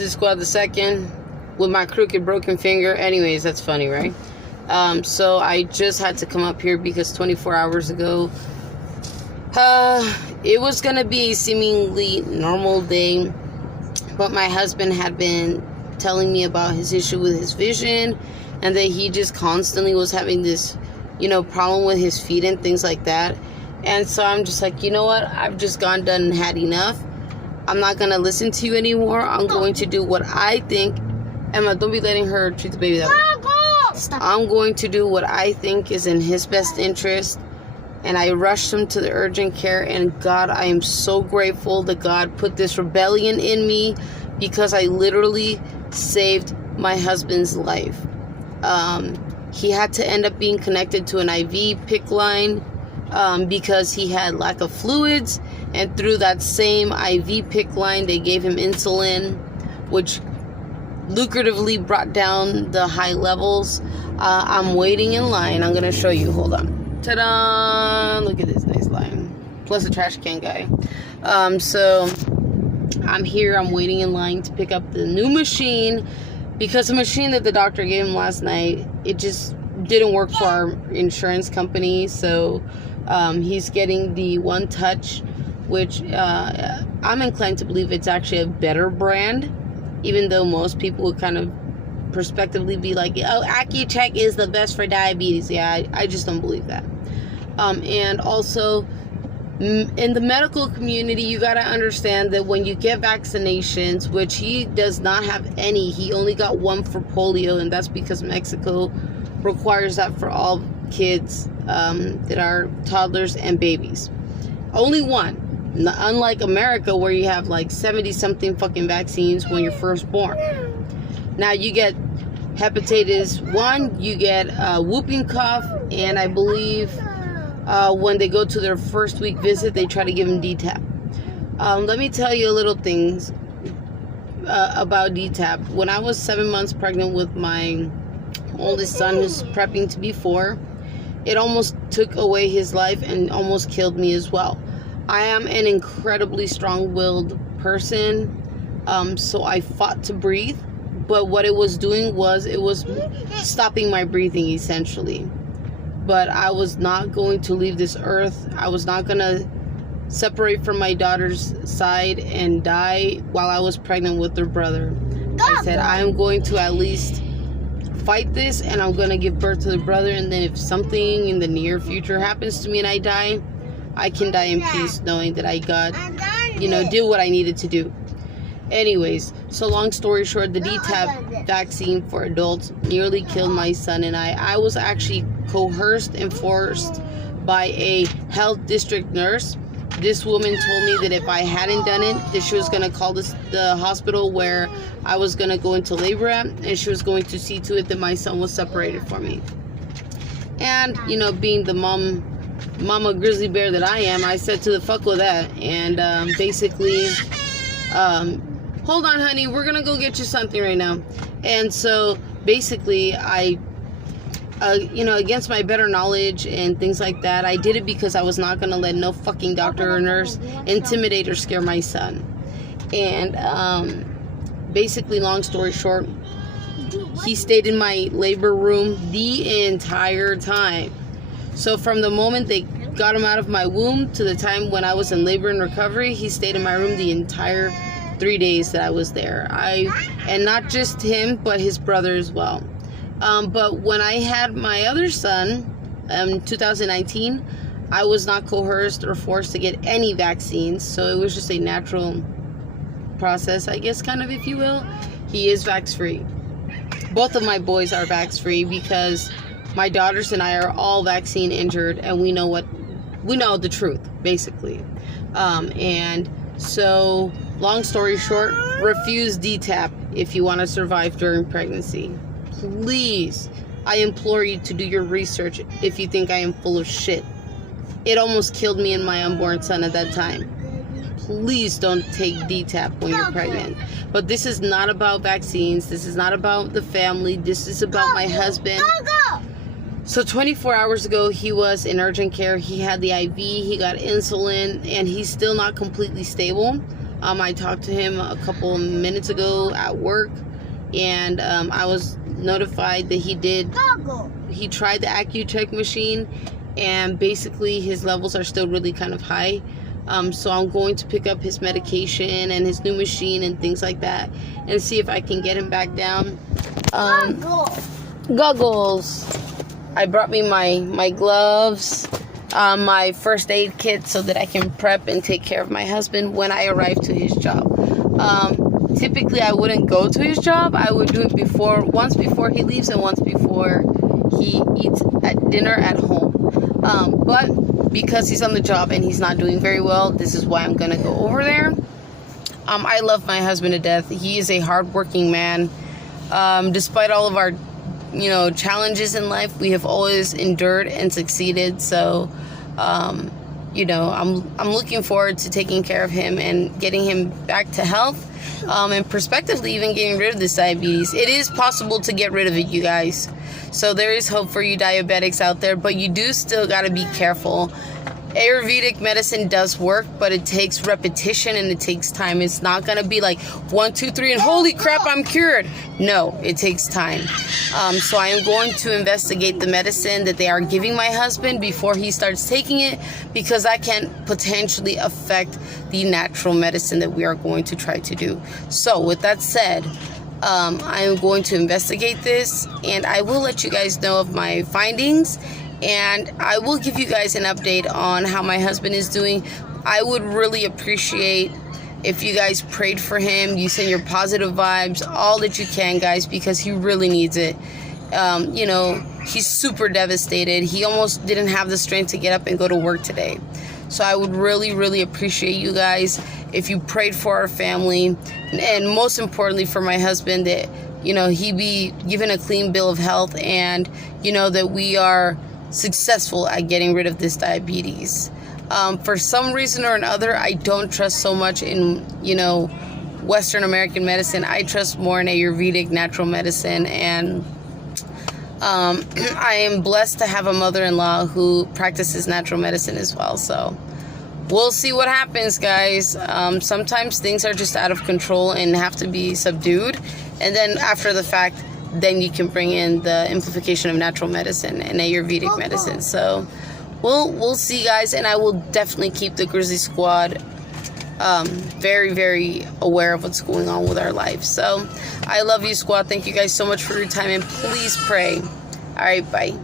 Grizzly Squad the second with my crooked broken finger. Anyways, that's funny, right? So I just had to come up here because 24 hours ago, it was gonna be a seemingly normal day, but my husband had been telling me about his issue with his vision, and that he just constantly was having this, problem with his feet and things like that. And so I'm just like, you know what? I've just done and had enough. I'm not gonna listen to you anymore. I'm going to do what I think. Emma, don't be letting her treat the baby that way. I'm going to do what I think is in his best interest. And I rushed him to the urgent care. And God, I am so grateful that God put this rebellion in me, because I literally saved my husband's life. He had to end up being connected to an IV PICC line because he had lack of fluids. And through that same IV PICC line, they gave him insulin, which lucratively brought down the high levels. I'm waiting in line. I'm going to show you. Hold on. Ta-da! Look at this nice line. Plus a trash can guy. So I'm here. I'm waiting in line to pick up the new machine, because the machine that the doctor gave him last night, it just didn't work for our insurance company. So he's getting the One Touch, which I'm inclined to believe it's actually a better brand, even though most people would kind of prospectively be like, oh, Accu-Chek is the best for diabetes. Yeah, I just don't believe that. And also, in the medical community, you got to understand that when you get vaccinations, which he does not have any, he only got one for polio, and that's because Mexico requires that for all kids that are toddlers and babies. Only one. Unlike America, where you have like 70-something fucking vaccines when you're first born. Now you get hepatitis 1, you get whooping cough, and I believe when they go to their first week visit, they try to give them DTaP. Let me tell you a little things about DTaP. When I was 7 months pregnant with my oldest son, who's prepping to be 4, it almost took away his life and almost killed me as well. I am an incredibly strong-willed person, so I fought to breathe, but what it was doing was it was stopping my breathing, essentially. But I was not going to leave this earth. I was not going to separate from my daughter's side and die while I was pregnant with her brother. I said, I am going to at least fight this, and I'm going to give birth to the brother, and then if something in the near future happens to me and I die, I can die in peace knowing that I got, did what I needed to do. Anyways, so long story short, the DTaP vaccine for adults nearly killed my son and I. I was actually coerced and forced by a health district nurse. This woman told me that if I hadn't done it, that she was going to call the hospital where I was going to go into labor at, and she was going to see to it that my son was separated from me. And, being the mama grizzly bear that I am, I said to the fuck with that. And basically, hold on, honey, we're gonna go get you something right now. And so basically, I against my better knowledge and things like that, I did it because I was not gonna let no fucking doctor or nurse intimidate or scare my son. And basically, long story short, he stayed in my labor room the entire time. So from the moment they got him out of my womb to the time when I was in labor and recovery, he stayed in my room the entire 3 days that I was there. And not just him, but his brother as well. But when I had my other son, 2019, I was not coerced or forced to get any vaccines. So it was just a natural process, I guess, kind of, if you will. He is vax-free. Both of my boys are vax-free because my daughters and I are all vaccine injured, and we know the truth, basically. And so, long story short, refuse DTaP if you want to survive during pregnancy. Please, I implore you to do your research if you think I am full of shit. It almost killed me and my unborn son at that time. Please don't take DTaP when you're pregnant. But this is not about vaccines. This is not about the family. This is about my husband. So 24 hours ago, he was in urgent care. He had the IV, he got insulin, and he's still not completely stable. I talked to him a couple minutes ago at work, and I was notified that he tried the Accu-Check machine, and basically his levels are still really kind of high. So I'm going to pick up his medication and his new machine and things like that, and see if I can get him back down. Goggles. I brought me my gloves, my first aid kit, so that I can prep and take care of my husband when I arrive to his job. Typically, I wouldn't go to his job. I would do it once before he leaves and once before he eats at dinner at home. But because he's on the job and he's not doing very well, this is why I'm going to go over there. I love my husband to death. He is a hardworking man. Despite all of our challenges in life, we have always endured and succeeded. So, I'm looking forward to taking care of him and getting him back to health, and prospectively even getting rid of this diabetes. It is possible to get rid of it, you guys. So there is hope for you diabetics out there, but you do still got to be careful. Ayurvedic medicine does work, but it takes repetition and it takes time. It's not going to be like 1, 2, 3 and holy crap, I'm cured. No, it takes time. So I am going to investigate the medicine that they are giving my husband before he starts taking it, because that can potentially affect the natural medicine that we are going to try to do. So with that said, I am going to investigate this, and I will let you guys know of my findings. And I will give you guys an update on how my husband is doing. I would really appreciate if you guys prayed for him. You send your positive vibes, all that you can, guys, because he really needs it. He's super devastated. He almost didn't have the strength to get up and go to work today. So I would really, really appreciate you guys if you prayed for our family, and most importantly for my husband, that, he be given a clean bill of health, and, that we are successful at getting rid of this diabetes. For some reason or another, I don't trust so much in, Western American medicine. I trust more in Ayurvedic natural medicine, and I am blessed to have a mother-in-law who practices natural medicine as well. So we'll see what happens, guys. Sometimes things are just out of control and have to be subdued, and then after the fact, then you can bring in the amplification of natural medicine and Ayurvedic medicine. So we'll see, guys, and I will definitely keep the Grizzly Squad very, very aware of what's going on with our life. So I love you, squad. Thank you guys so much for your time, and please pray. All right, bye.